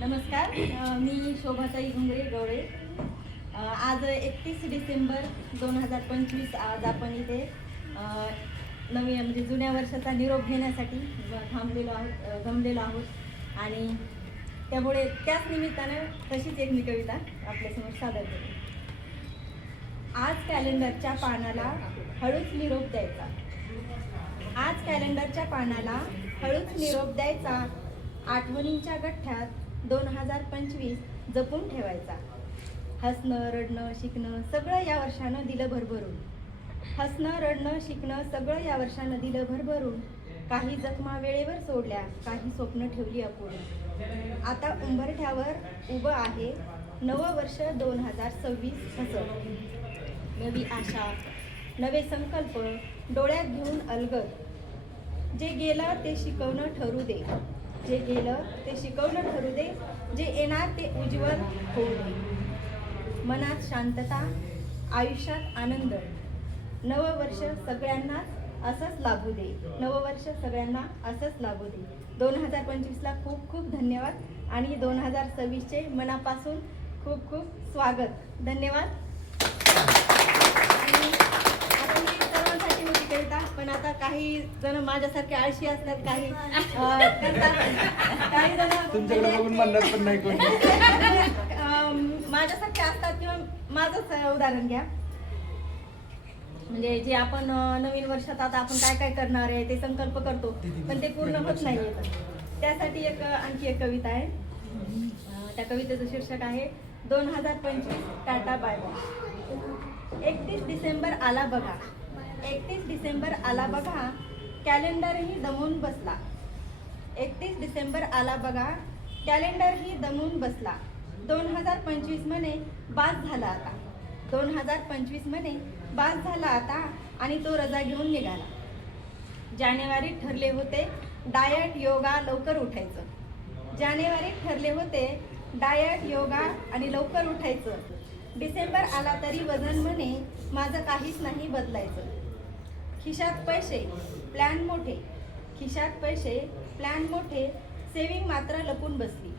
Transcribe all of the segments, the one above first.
नमस्कार. मी शोभाताई घुंगरे गवळे. आज एकतीस डिसेंबर दोन हजार पंचवीस आज आपण इथे नवीन म्हणजे जुन्या वर्षाचा निरोप घेण्यासाठी थांबलेलो आहोत जमलेलो आहोत. आणि त्यामुळे त्याच निमित्तानं तशीच एक मी कविता आपल्यासमोर सादर करते आज कॅलेंडरच्या पानाला हळूच निरोप द्यायचा. आज कॅलेंडरच्या पानाला हळूच निरोप द्यायचा. आठवणींच्या गठ्ठ्यात दोन हजार पंचवीस जपून ठेवायचा. हसणं रडणं शिकणं सगळं या वर्षानं दिलं भरभरून हसणं रडणं शिकणं सगळं या वर्षानं दिलं भरभरून काही जखमा वेळेवर सोडल्या काही स्वप्न ठेवली अपुरी आता उंबरठ्यावर उभं आहे नवं वर्ष दोन हजार सव्वीस हसं नवी आशा नवे संकल्प डोळ्यात घेऊन अलगद. जे गेलं ते शिकवणं ठरू दे. जे गेलं ते शिकवणं ठरू दे. जे येणार ते उज्ज्वल होऊ दे. मनात शांतता आयुष्यात आनंद. नववर्ष सगळ्यांना असंच लागू दे. नववर्ष सगळ्यांना असंच लागू दे. दोन हजार पंचवीसला खूप खूप धन्यवाद आणि दोन हजार सव्वीसचे मनापासून खूप खूप स्वागत. धन्यवाद. पण आता काही जण माझ्यासारखे आळशी असतात काही अं, करतात. काही जण तुमच्याकडे बघून म्हणणार पण नाही कोणी. अं, माझ्यासारखे असतात किंवा माझंच अं, उदाहरण घ्या. म्हणजे जे आपण अं, नवीन वर्षात आता आपण काय काय करणार आहे ते संकल्प करतो पण ते पूर्ण होत नाही त्यासाठी एक अं, आणखी एक कविता आहे. अं, त्या कवितेचं शीर्षक आहे दोन हजार पंचवीस टाटा बाय बाय. एकतीस डिसेंबर आला बघा. एकतीस डिसेंबर आला बघा कॅलेंडरही दमून बसला. एकतीस डिसेंबर आला बघा कॅलेंडरही दमून बसला. दोन हजार पंचवीस म्हणे झाला आता. दोन हजार पंचवीस म्हणे बास झाला आता आणि तो रजा घेऊन निघाला. जानेवारीत ठरले होते डायट योगा लवकर उठायचं. जानेवारीत ठरले होते डायट योगा आणि लवकर उठायचं. डिसेंबर आला तरी वजन म्हणे माझं काहीच नाही बदलायचं. खिशात पैसे प्लॅन मोठे. खिशात पैसे प्लॅन मोठे सेविंग मात्र लपून बसली.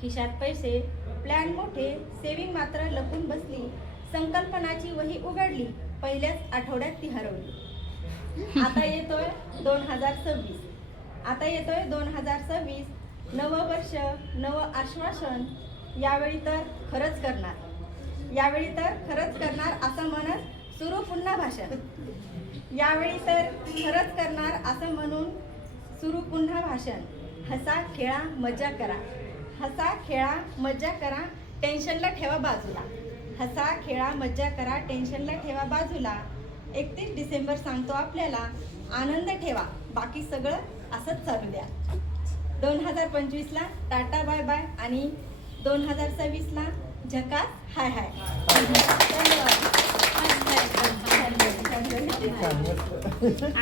खिशात पैसे प्लॅन मोठे सेविंग मात्र लपून बसली. संकल्पनाची वही उघडली. पहिल्याच आठवड्यात ती हरवली. आता येतोय दोन हजार सव्वीस. आता येतोय दोन हजार सव्वीस. नवं वर्ष नवं आश्वासन. यावेळी तर खरंच करणार. यावेळी तर खरंच करणार असं म्हणत सुरू पुन्हा भाषण. यावेळी तर खरंच करणार असं म्हणून सुरू पुन्हा भाषण. हसा खेळा मजा करा. हसा खेळा मजा करा टेन्शनला ठेवा बाजूला. हसा खेळा मज्जा करा टेन्शनला ठेवा बाजूला. एकतीस डिसेंबर सांगतो आपल्याला आनंद ठेवा. बाकी सगळं असंच चालू द्या. दोन हजार पंचवीसला टाटा बाय बाय आणि दोन हजार सव्वीसला झकास हाय हाय. धन्यवाद. ค่ะ